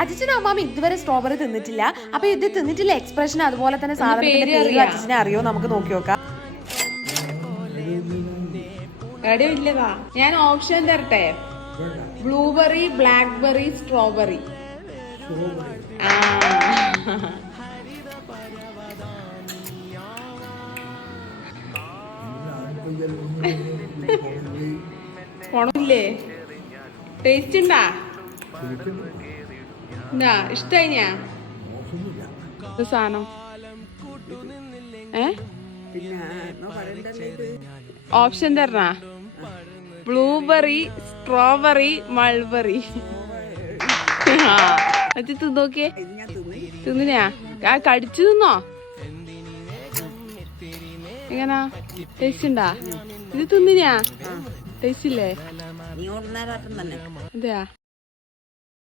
അച്ഛനും അമ്മാമ ഇതുവരെ സ്ട്രോബെറി തിന്നിട്ടില്ല. അപ്പൊ ഇത് തിന്നിട്ടില്ല എക്സ്പ്രഷൻ അതുപോലെ തന്നെ സാധനത്തിന്റെ പേര് അച്ഛനെ അറിയോ നമുക്ക് നോക്കി നോക്കാം. ഇല്ലതാ ഞാൻ ഓപ്ഷൻ തരട്ടെ. Blueberry, blackberry, strawberry. പോണില്ലേ? ടേസ്റ്റ് ഉണ്ടാ? ഇഷ്ടായി ഞാൻ സാധനം. ഓപ്ഷൻ തരണ? Blueberry, strawberry, mulberry. അത് തിന്നോക്കിയേ. തിന്നിനാ? കടിച്ചു തിന്നോ? എങ്ങനാ? ടേസ്റ്റ് ഉണ്ടാ? ഇത് തിന്നിനാ? ടേസ്റ്റ് ഇല്ലേ? അതെയാ?